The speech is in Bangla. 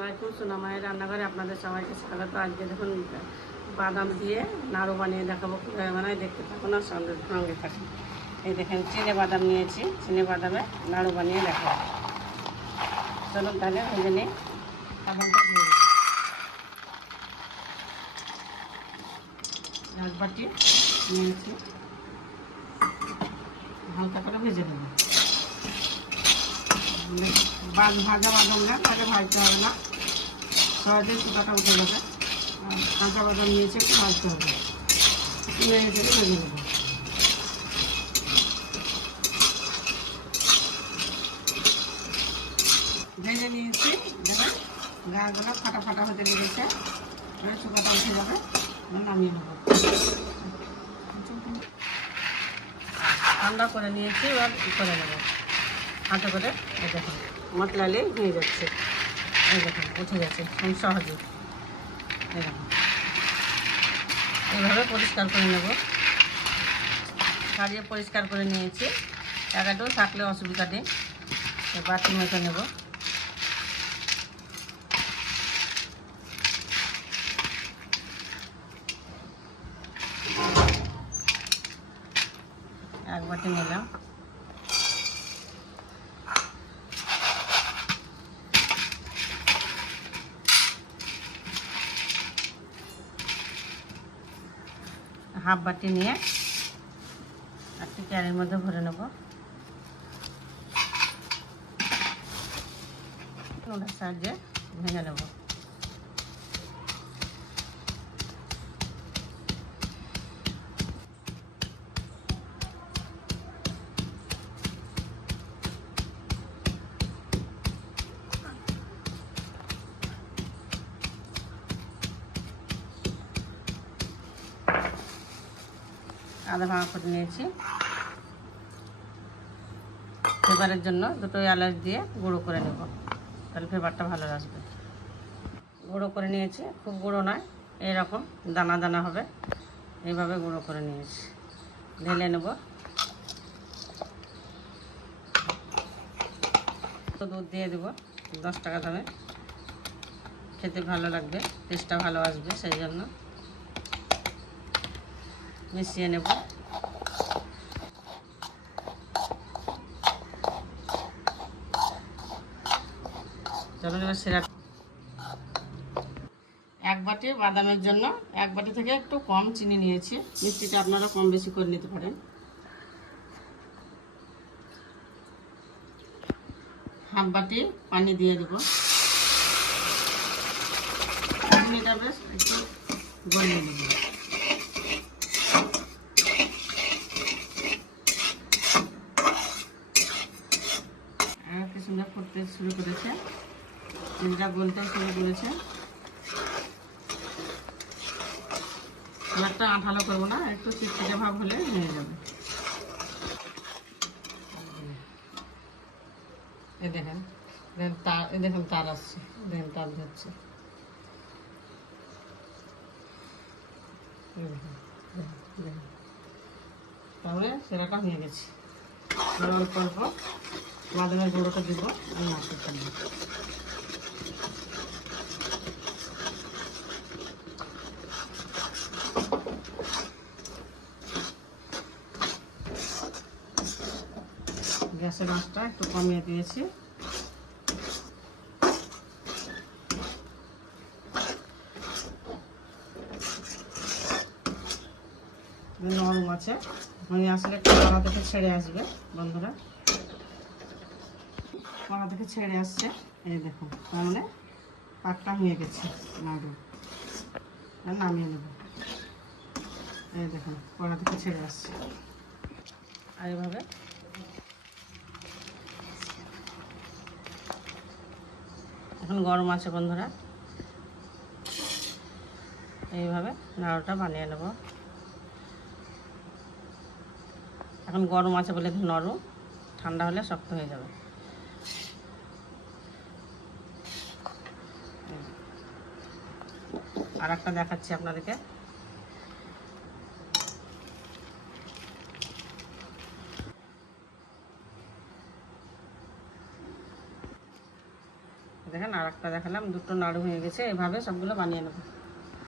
আলাইকুম, সোনামায়ের রান্নাঘরে আপনাদের সবাইকে স্বাগত। আজকে দেখুন বাদাম দিয়ে নাড়ু বানিয়ে দেখাবো কীভাবে বানাই, দেখতে থাকুন আর সঙ্গে থাকুন। এই দেখেন চিনে বাদাম নিয়েছি, চিনে বাদামে নাড়ু বানিয়ে দেখাবো। চলুন তাহলে ভেজে নিই। বাদামটা ভেজে নেব, এক বাটি নিয়েছি, হালকা করে ভেজে নেব। ভাজা বাদাম না, তাহলে ভাজতে হবে না, সহজেই চুটাটা উঠে যাবে। কাঁচা বাদাম নিয়েছে, একটু ভাজতে হবে, একটু নেড়ে চেড়ে ভেজে নেব। ভেজে নিয়েছি, দেখেন গাগুলো ফাটা ফাটা হতে লেগেছে, এবার চুকাটা উঠে যাবে, নামিয়ে নেব। ঠান্ডা করে নিয়েছি, এবার করে নেব হাতে করে। এই দেখুন মতলালেই হয়ে যাচ্ছে, এই দেখুন উঠে গেছে খুব সহজে। এই দেখুন এইভাবে পরিষ্কার করে নেব, ছাড়িয়ে পরিষ্কার করে নিয়েছি। টাকাটাও থাকলে অসুবিধা নেই, বাটি মেখে নেব। এক বাটি নিলাম। হাফ বাটি নিয়ে একটি ক্যারির মধ্যে ভরে নেব। ওটার সাহায্যে ভেঙে নেব। আধা ভাঙা করে নিয়েছি। ফ্লেভারের জন্য দুটো এলাচ দিয়ে গুঁড়ো করে নেব, তাহলে ফ্লেভারটা ভালো আসবে। গুঁড়ো করে নিয়েছি, খুব গুঁড়ো নয়, এইরকম দানা দানা হবে, এইভাবে গুঁড়ো করে নিয়েছি। ঢেলে নেব। দুধ দিয়ে দেবো 10 টাকা দামে, খেতে ভালো লাগবে, টেস্টটা ভালো আসবে, সেই জন্য মিশিয়ে নেব। চলুন এবার সেরা। এক বাটি বাদামের জন্য এক বাটি থেকে একটু কম চিনি নিয়েছি, মিষ্টিটা আপনারা কম বেশি করে নিতে পারেন। হাফ বাটি পানি দিয়ে দেবো, চিনিটা বেশ একটু গলিয়ে নেব। কি সুন্দর ফুটতে শুরু করেছে, চিনিটা গলতে শুরু করেছে। একটা আঠালো করবো না, একটু চিটচিটে ভাব হলে হয়ে যাবে। এই দেখেন তার, এই দেখুন তার আসছে, দেখেন তার ধরছে। তাহলে সেরাটা হয়ে গেছে। অল্প অল্প বাদামের গুঁড়োটা দিব, গ্যাসের আঁচটা একটু কমিয়ে দিয়েছি। নরম আছে, মানে আসলে একটু কড়া থেকে ছেড়ে আসবে বন্ধুরা, কড়া থেকে ছেড়ে আসছে। এই দেখুন তাহলে পাকটা হয়ে গেছে, নাড়ু নামিয়ে নেব। এই দেখুন কড়া থেকে ছেড়ে আসছে, আর এইভাবে এখন গরম আছে বন্ধুরা, এইভাবে নাড়ুটা বানিয়ে নেব। এখন গরম আছে বলে নরম, ঠান্ডা হলে শক্ত হয়ে যাবে। আর একটা দেখাচ্ছি আপনাদেরকে। দেখেন আর একটা দেখালাম, দুটো নাড়ু হয়ে গেছে, এভাবে সবগুলো বানিয়ে নেবো।